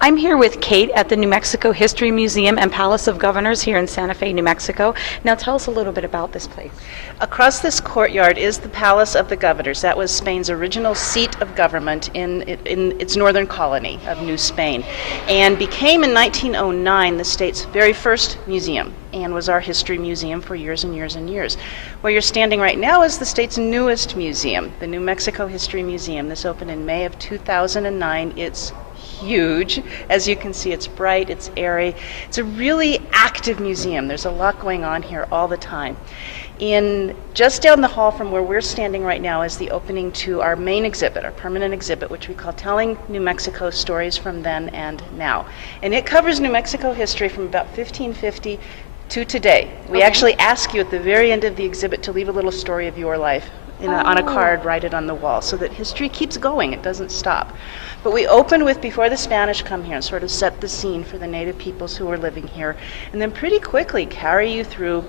I'm here with Kate at the New Mexico History Museum and Palace of Governors here in Santa Fe, New Mexico. Now tell us a little bit about this place. Across this courtyard is the Palace of the Governors. That was Spain's original seat of government in its northern colony of New Spain, and became in 1909 the state's very first museum, and was our history museum for years and years and years. Where you're standing right now is the state's newest museum, the New Mexico History Museum. This opened in May of 2009. It's huge. As you can see, it's bright, it's airy. It's a really active museum. There's a lot going on here all the time. Just down the hall from where we're standing right now is the opening to our main exhibit, our permanent exhibit, which we call Telling New Mexico Stories from Then and Now. And it covers New Mexico history from about 1550 to today. We actually ask you at the very end of the exhibit to leave a little story of your life on a card, write it on the wall, so that history keeps going, it doesn't stop. But we open with before the Spanish come here and sort of set the scene for the native peoples who were living here, and then pretty quickly carry you through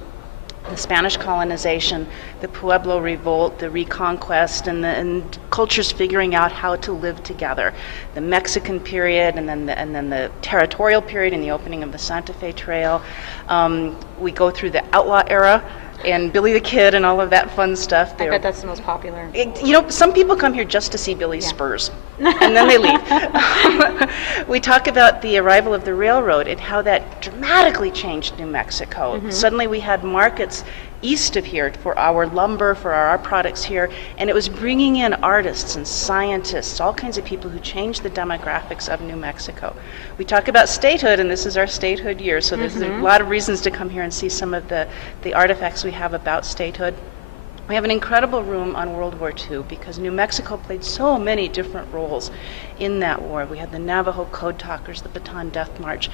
the Spanish colonization, the Pueblo revolt, the reconquest, and cultures figuring out how to live together. The Mexican period, and then the territorial period, and the opening of the Santa Fe Trail. We go through the outlaw era, and Billy the Kid and all of that fun stuff. I bet that's the most popular. Some people come here just to see Billy's spurs, and then they leave. We talk about the arrival of the railroad and how that dramatically changed New Mexico. Mm-hmm. Suddenly we had markets east of here for our lumber, for our products here, and it was bringing in artists and scientists, all kinds of people who changed the demographics of New Mexico. We talk about statehood, and this is our statehood year, so there's a lot of reasons to come here and see some of the artifacts we have about statehood. We have an incredible room on World War II because New Mexico played so many different roles in that war. We had the Navajo Code Talkers, the Bataan Death March.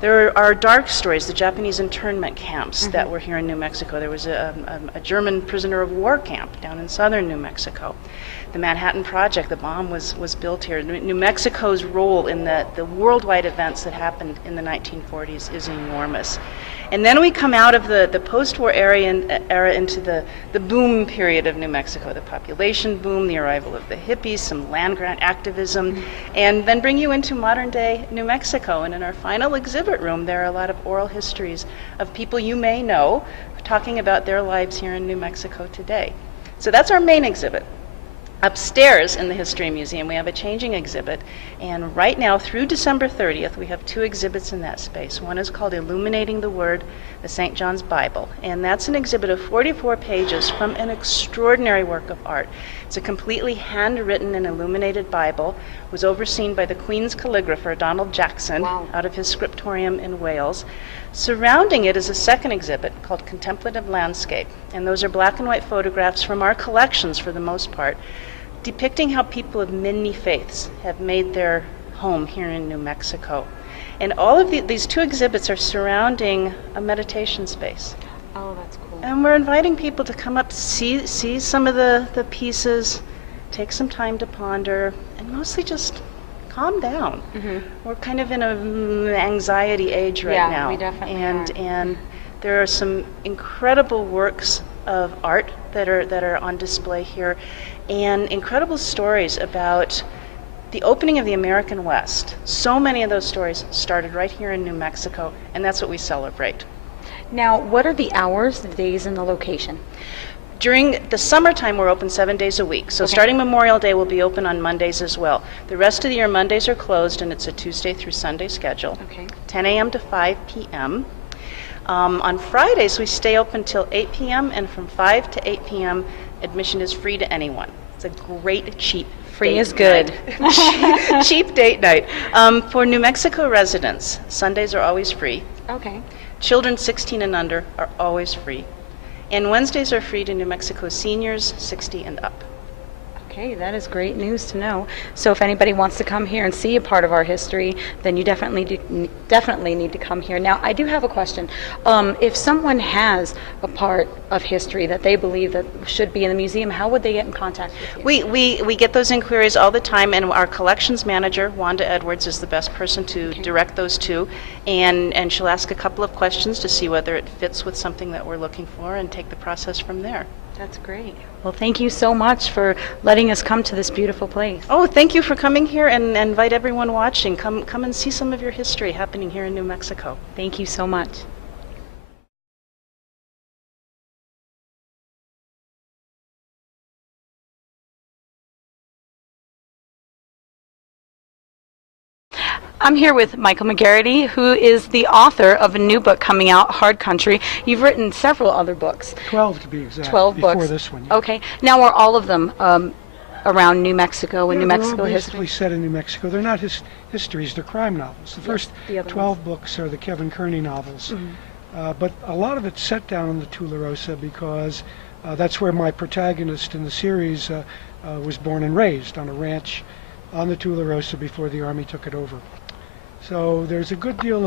There are dark stories, the Japanese internment camps that were here in New Mexico. There was a German prisoner of war camp down in southern New Mexico. The Manhattan Project, the bomb was built here. New Mexico's role in the worldwide events that happened in the 1940s is enormous. And then we come out of the post-war era into the boom period of New Mexico, the population boom, the arrival of the hippies, some land grant activism, and then bring you into modern day New Mexico. And in our final exhibit room, there are a lot of oral histories of people you may know talking about their lives here in New Mexico today. So that's our main exhibit. Upstairs in the History Museum, we have a changing exhibit, and right now through December 30th, we have two exhibits in that space. One is called Illuminating the Word, the St. John's Bible, and that's an exhibit of 44 pages from an extraordinary work of art. It's a completely handwritten and illuminated Bible. It was overseen by the Queen's calligrapher, Donald Jackson, out of his scriptorium in Wales. Surrounding it is a second exhibit called Contemplative Landscape, and those are black and white photographs from our collections for the most part, depicting how people of many faiths have made their home here in New Mexico. And all of these two exhibits are surrounding a meditation space. Oh, that's cool. And we're inviting people to come up, see some of the pieces, take some time to ponder, and mostly just calm down. We're kind of in an anxiety age right now. We definitely are. And there are some incredible works of art that are on display here, and incredible stories about the opening of the American West. So many of those stories started right here in New Mexico, and that's what we celebrate. Now, what are the hours, the days, and the location? During the summertime, we're open 7 days a week. So starting Memorial Day, we'll be open on Mondays as well. The rest of the year, Mondays are closed, and it's a Tuesday through Sunday schedule. 10 a.m. to 5 p.m. On Fridays, we stay open till 8 p.m., and from 5 to 8 p.m., admission is free to anyone. It's a great, cheap Free is good. Cheap date night. For New Mexico residents, Sundays are always free. Okay. Children 16 and under are always free. And Wednesdays are free to New Mexico seniors 60 and up. Okay, that is great news to know. So if anybody wants to come here and see a part of our history, then you definitely need to come here. Now, I do have a question. If someone has a part of history that they believe that should be in the museum, how would they get in contact with you? We get those inquiries all the time, and our collections manager, Wanda Edwards, is the best person to direct those to, and she'll ask a couple of questions to see whether it fits with something that we're looking for and take the process from there. That's great. Well, thank you so much for letting us come to this beautiful place. Oh, thank you for coming here, and invite everyone watching. Come and see some of your history happening here in New Mexico. Thank you so much. I'm here with Michael McGarrity, who is the author of a new book coming out, Hard Country. You've written several other books. 12 to be exact. 12 before books. This one. Yeah. Okay. Now, are all of them around New Mexico and New They're Mexico all history? basically set in New Mexico. They're not histories, they're crime novels. The first the other 12 books are the Kevin Kearney novels. But a lot of it's set down in the Tularosa because that's where my protagonist in the series was born and raised, on a ranch on the Tularosa before the Army took it over. So there's a good deal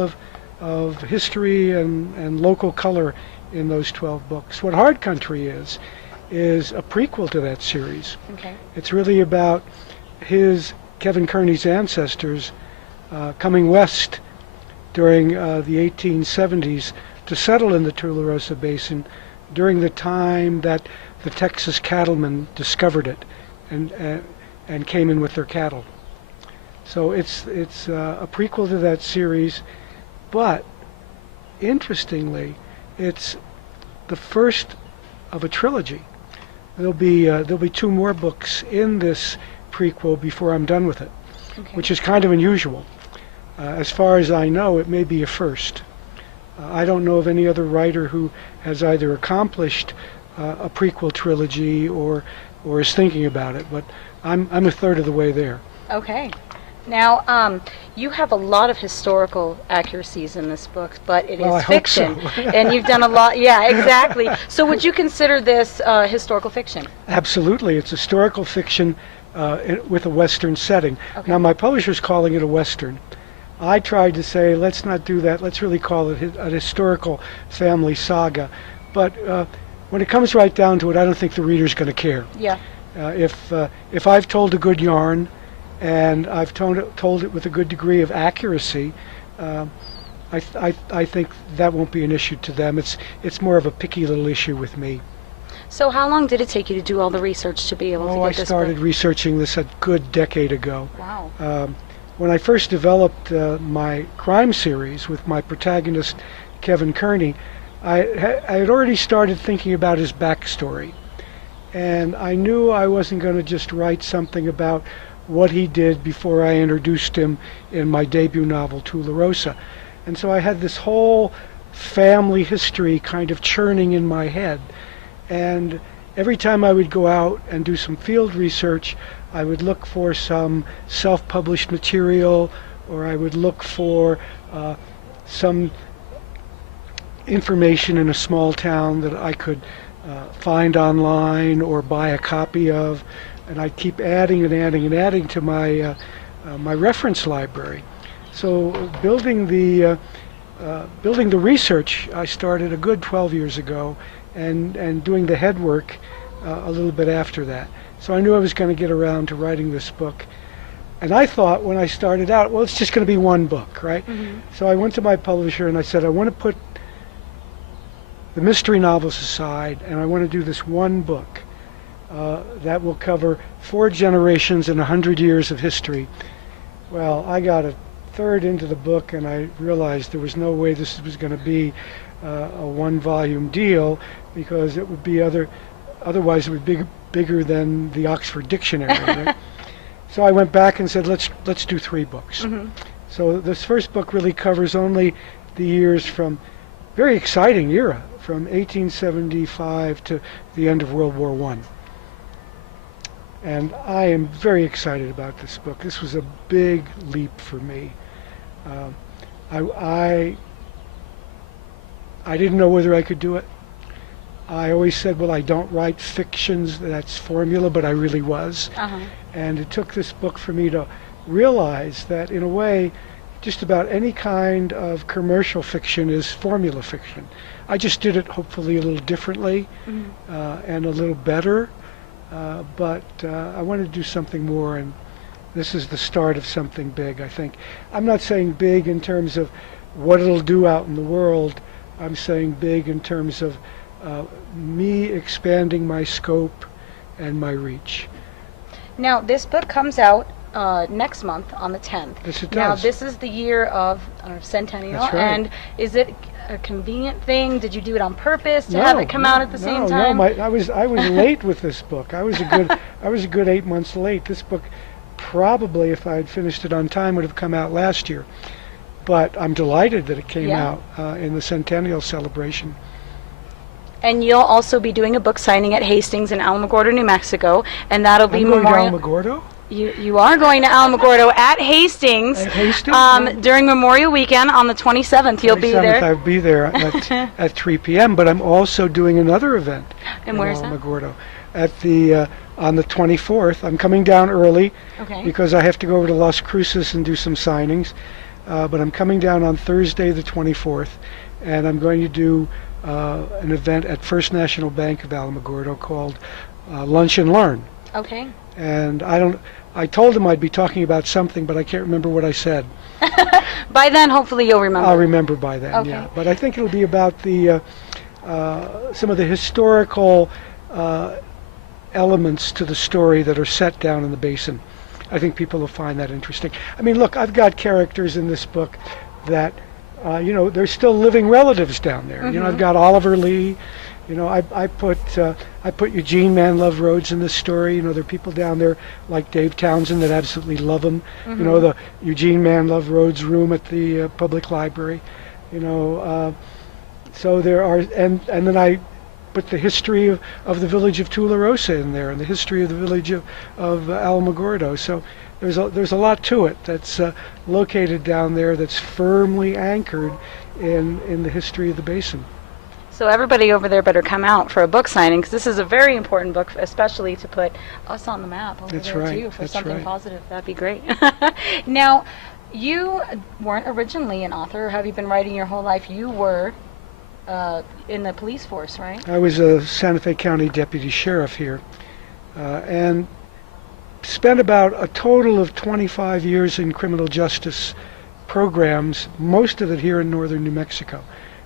of history and local color in those 12 books. What Hard Country is a prequel to that series. Okay. It's really about Kevin Kearney's ancestors coming west during the 1870s to settle in the Tularosa Basin during the time that the Texas cattlemen discovered it and came in with their cattle. So it's a prequel to that series, but interestingly, it's the first of a trilogy. There'll be 2 more books in this prequel before I'm done with it, which is kind of unusual. As far as I know, it may be a first. I don't know of any other writer who has either accomplished a prequel trilogy or is thinking about it, but I'm a third of the way there. Okay. Now, you have a lot of historical accuracies in this book, but it is fiction. I hope so. And you've done a lot. Yeah, exactly. So would you consider this historical fiction? Absolutely. It's historical fiction with a Western setting. Okay. Now, my publisher's calling it a Western. I tried to say, let's not do that. Let's really call it a historical family saga. But when it comes right down to it, I don't think the reader's going to care. Yeah. If I've told a good yarn, and I've told it with a good degree of accuracy, I think that won't be an issue to them. It's more of a picky little issue with me. So how long did it take you to do all the research to be able to get I this started book? researching this a good decade ago. Wow. When I first developed my crime series with my protagonist, Kevin Kearney, I had already started thinking about his backstory. And I knew I wasn't going to just write something about what he did before I introduced him in my debut novel, Tularosa. And so I had this whole family history kind of churning in my head. And every time I would go out and do some field research, I would look for some self-published material, or I would look for some information in a small town that I could find online or buy a copy of, and I keep adding and adding and adding to my my reference library. So building the research, I started a good 12 years ago, and doing the head work a little bit after that. So I knew I was going to get around to writing this book. And I thought when I started out, well, it's just going to be one book, right? So I went to my publisher and I said, I want to put the mystery novels aside, and I want to do this one book that will cover 4 generations and 100 years of history. Well, I got a third into the book and I realized there was no way this was going to be a 1-volume deal, because it would be otherwise it would be bigger than the Oxford Dictionary. Right? So I went back and said, let's do 3 books. So this first book really covers only the years from very exciting era, from 1875 to the end of World War I. And I am very excited about this book. This was a big leap for me. I didn't know whether I could do it. I always said, well, I don't write fictions, that's formula, but I really was. And it took this book for me to realize that, in a way, just about any kind of commercial fiction is formula fiction. I just did it hopefully a little differently and a little better, but I wanted to do something more, and this is the start of something big, I think. I'm not saying big in terms of what it'll do out in the world. I'm saying big in terms of me expanding my scope and my reach. Now, this book comes out next month on the 10th. Yes, it Now, does. this is the year of Centennial, That's right. and is it a convenient thing? Did you do it on purpose to have it come out at the same time? No, I was late with this book. I was a good 8 months late. This book, probably, if I had finished it on time, would have come out last year. But I'm delighted that it came Yeah. out in the centennial celebration. And you'll also be doing a book signing at Hastings in Alamogordo, New Mexico, and that'll be I'm going to Memorial. Alamogordo? You are going to Alamogordo at Hastings. At Hastings? During Memorial Weekend on the 27th. You'll be 27th, there. I'll be there at 3 p.m. But I'm also doing another event And in where's that? Alamogordo at the on the 24th. I'm coming down early Okay. because I have to go over to Las Cruces and do some signings. But I'm coming down on Thursday the 24th, and I'm going to do an event at First National Bank of Alamogordo called Lunch and Learn. Okay. And I told them I'd be talking about something, but I can't remember what I said. By then, hopefully, you'll remember. I'll remember by then, Okay. yeah. But I think it'll be about the some of the historical elements to the story that are set down in the basin. I think people will find that interesting. I mean, look, I've got characters in this book that, they're still living relatives down there. Mm-hmm. I've got Oliver Lee. I put Eugene Manlove Rhodes in this story. There are people down there like Dave Townsend that absolutely love him. Mm-hmm. The Eugene Manlove Rhodes room at the public library. So there are, and then I put the history of the village of Tularosa in there, and the history of the village of Alamogordo. So there's a lot to it that's located down there that's firmly anchored in the history of the basin. So everybody over there better come out for a book signing, because this is a very important book, especially to put us on the map over That's there right, too, for that's something right. positive. That'd be great. Now, you weren't originally an author, or have you been writing your whole life? You were in the police force, right? I was a Santa Fe County deputy sheriff here, and spent about a total of 25 years in criminal justice programs, most of it here in northern New Mexico.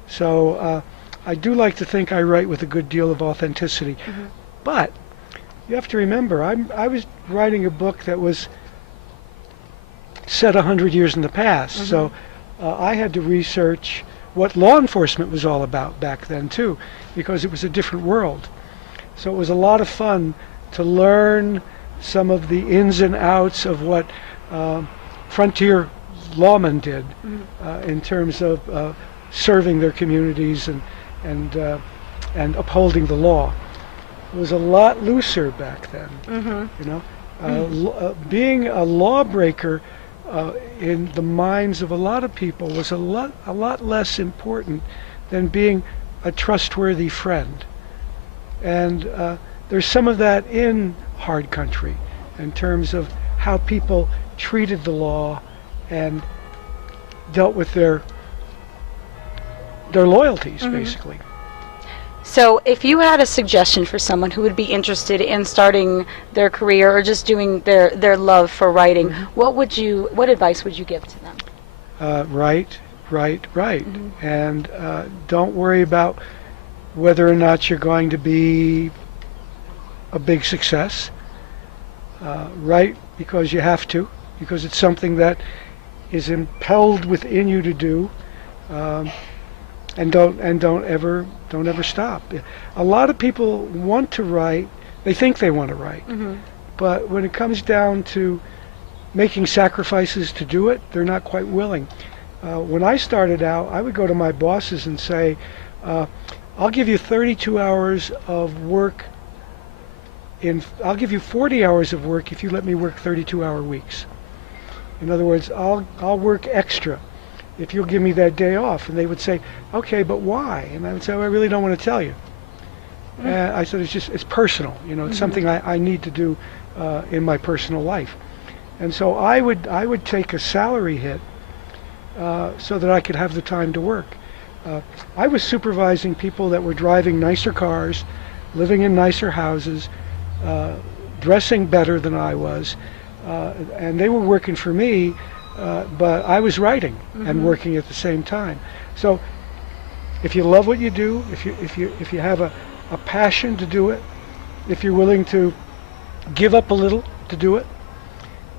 So I do like to think I write with a good deal of authenticity. Mm-hmm. But you have to remember, I was writing a book that was set 100 years in the past, Mm-hmm. so I had to research what law enforcement was all about back then too, because it was a different world. So it was a lot of fun to learn some of the ins and outs of what frontier lawmen did in terms of serving their communities and upholding the law. It was a lot looser back then. Being a lawbreaker in the minds of a lot of people was a lot less important than being a trustworthy friend. And there's some of that in hard country in terms of how people treated the law and dealt with their loyalties, basically. So if you had a suggestion for someone who would be interested in starting their career or just doing their love for writing, what advice would you give to them? Write. And don't worry about whether or not you're going to be a big success. Write because you have to, because it's something that is impelled within you to do. And don't ever stop. A lot of people want to write. They think they want to write, but when it comes down to making sacrifices to do it, they're not quite willing. When I started out, I would go to my bosses and say, "I'll give you 32 hours of work. I'll give you 40 hours of work if you let me work 32-hour weeks. In other words, I'll work extra if you'll give me that day off." And they would say, "Okay, but why?" And I would say, "Oh, I really don't want to tell you." And I said, it's personal. It's something I need to do in my personal life. And so I would take a salary hit so that I could have the time to work. I was supervising people that were driving nicer cars, living in nicer houses, dressing better than I was, and they were working for me. But I was writing and working at the same time. So if you love what you do, if you have a passion to do it, if you're willing to give up a little to do it,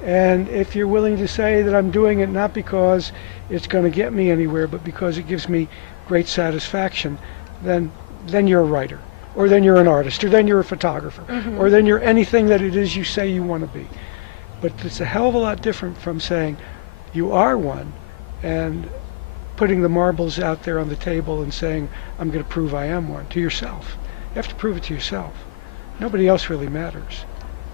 and if you're willing to say that I'm doing it not because it's going to get me anywhere, but because it gives me great satisfaction, then you're a writer, or then you're an artist, or then you're a photographer, or then you're anything that it is you say you want to be. But it's a hell of a lot different from saying you are one and putting the marbles out there on the table and saying, I'm going to prove I am one, to yourself. You have to prove it to yourself. Nobody else really matters.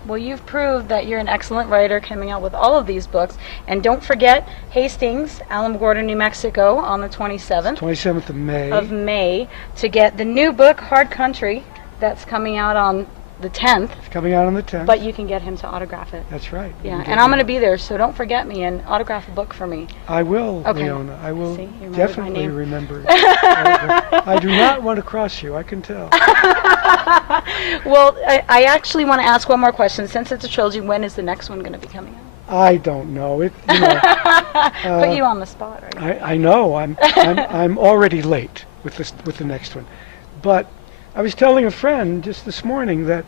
Well, you've proved that you're an excellent writer coming out with all of these books. And don't forget Hastings, Alamogordo, New Mexico on the 27th 27th of May to get the new book, Hard Country, that's coming out on the 10th. It's coming out on the 10th. But you can get him to autograph it. That's right. Yeah, and I'm going to be there, so don't forget me and autograph a book for me. I will, Okay. Leona. I will See, you remembered my definitely name. remember. I do not want to cross you, I can tell. Well, I actually want to ask one more question. Since it's a trilogy, when is the next one going to be coming out? I don't know. Put you on the spot, right? I know. I'm already late with the next one. But I was telling a friend just this morning that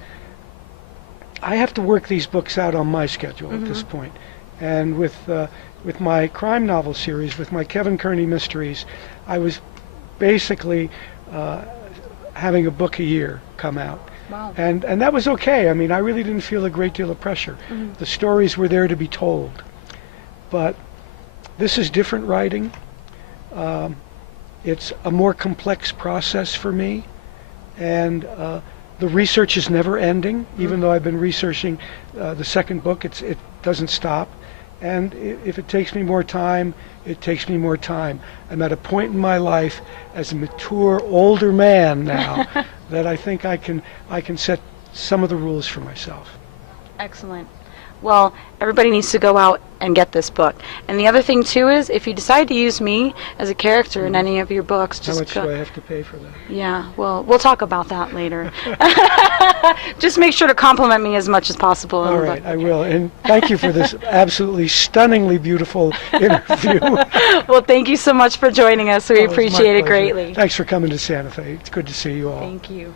I have to work these books out on my schedule at this point. And with my crime novel series, with my Kevin Kearney mysteries, I was basically having a book a year come out. Wow. And that was okay. I mean, I really didn't feel a great deal of pressure. The stories were there to be told. But this is different writing. It's a more complex process for me. And the research is never ending. Even though I've been researching the second book, it doesn't stop. And if it takes me more time, it takes me more time. I'm at a point in my life as a mature, older man now that I think I can set some of the rules for myself. Excellent. Well, everybody needs to go out and get this book. And the other thing, too, is if you decide to use me as a character in any of your books, How just much go. do I have to pay for that? Yeah, well, we'll talk about that later. Just make sure to compliment me as much as possible. in All the right, book. I will. And thank you for this absolutely stunningly beautiful interview. Well, thank you so much for joining us. We Oh, it's my appreciate it pleasure. greatly. Thanks for coming to Santa Fe. It's good to see you all. Thank you.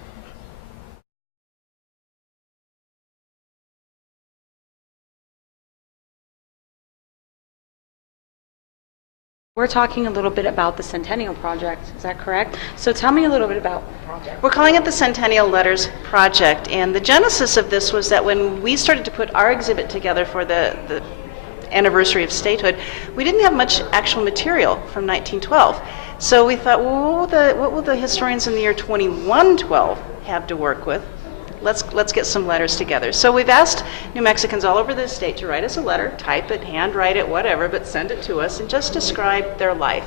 We're talking a little bit about the Centennial Project, is that correct? So tell me a little bit about the project. We're calling it the Centennial Letters Project, and the genesis of this was that when we started to put our exhibit together for the anniversary of statehood, we didn't have much actual material from 1912. So we thought, well, what will the historians in the year 2112 have to work with? Let's get some letters together. So we've asked New Mexicans all over the state to write us a letter, type it, handwrite it, whatever, but send it to us and just describe their life.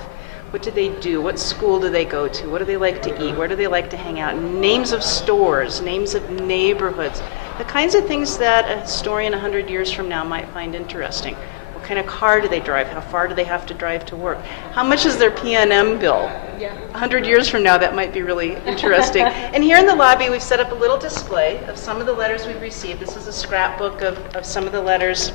What do they do? What school do they go to? What do they like to eat? Where do they like to hang out? Names of stores, names of neighborhoods, the kinds of things that a historian 100 years from now might find interesting. What kind of car do they drive? How far do they have to drive to work? How much is their P&M bill? Yeah. 100 years from now, that might be really interesting. And here in the lobby, we've set up a little display of some of the letters we've received. This is a scrapbook of some of the letters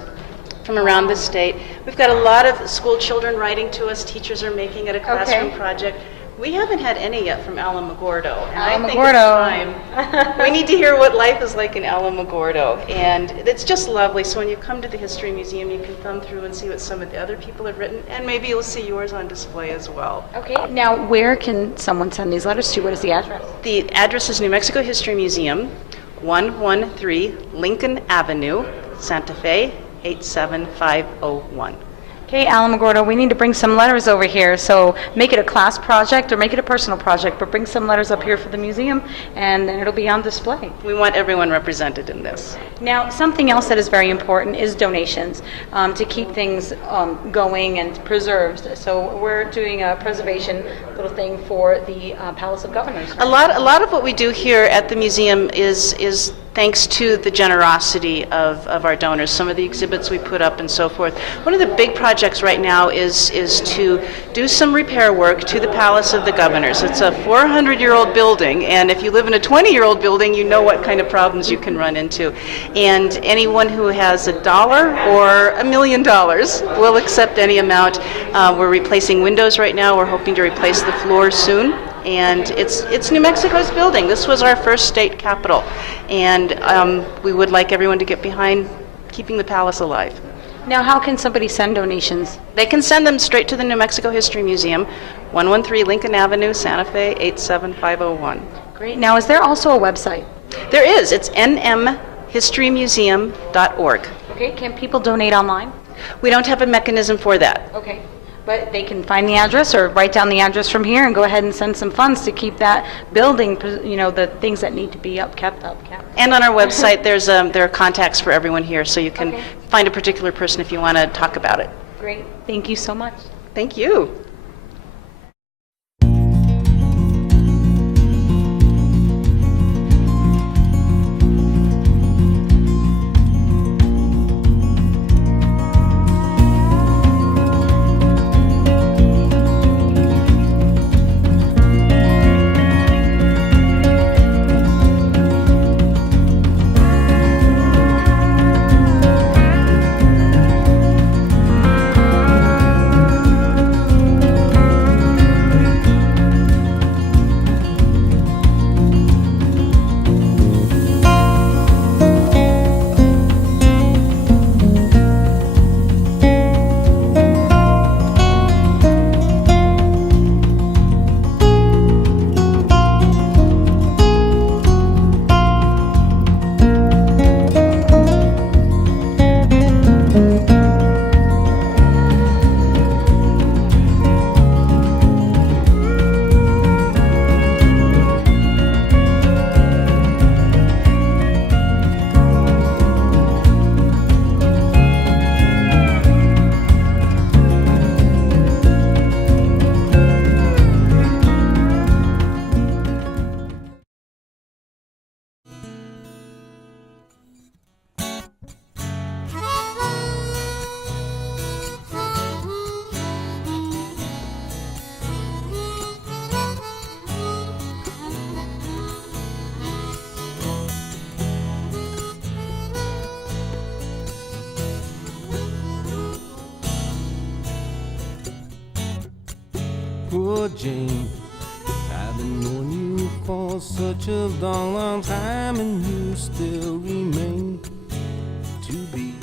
from around the state. We've got a lot of school children writing to us. Teachers are making it a classroom project. We haven't had any yet from Alamogordo. And I think it's time. We need to hear what life is like in Alamogordo. And it's just lovely. So when you come to the History Museum, you can thumb through and see what some of the other people have written. And maybe you'll see yours on display as well. Okay, now where can someone send these letters to? What is the address? The address is New Mexico History Museum, 113 Lincoln Avenue, Santa Fe, 87501. Okay, Alamogordo, we need to bring some letters over here. So make it a class project or make it a personal project, but bring some letters up here for the museum, and then it'll be on display. We want everyone represented in this. Now, something else that is very important is donations to keep things going and preserved. So we're doing a preservation little thing for the Palace of Governors. A lot of what we do here at the museum is thanks to the generosity of our donors, some of the exhibits we put up and so forth. One of the big projects right now is to do some repair work to the Palace of the Governors. It's a 400-year-old building, and if you live in a 20-year-old building, you know what kind of problems you can run into. And anyone who has $1 or $1 million will accept any amount. We're replacing windows right now. We're hoping to replace the floor soon. And it's New Mexico's building. This was our first state capitol, and we would like everyone to get behind keeping the palace alive. Now, how can somebody send donations? They can send them straight to the New Mexico History Museum, 113 Lincoln Avenue, Santa Fe, 87501. Great. Now, is there also a website? There is. It's nmhistorymuseum.org. Okay, can people donate online? We don't have a mechanism for that. Okay, but they can find the address or write down the address from here and go ahead and send some funds to keep that building, you know, the things that need to be kept up. And on our website, there are contacts for everyone here, so you can Okay. find a particular person if you want to talk about it. Great. Thank you so much. Thank you. Poor Jane, I've been knowing you for such a long, long time, and you still remain to be